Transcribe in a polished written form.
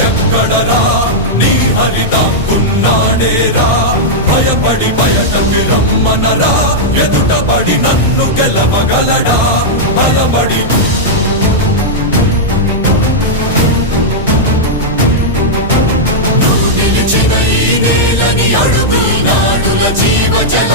ఎక్కడరా నీ హరిదాక్కున్నాడేరా భయపడి బయటకి రమ్మనరా ఎదుటపడి నన్ను గెలవగలడా బలపడి నువ్వు నిలిచిన ఈ నేలని అడుగు నాడుల జీవ జల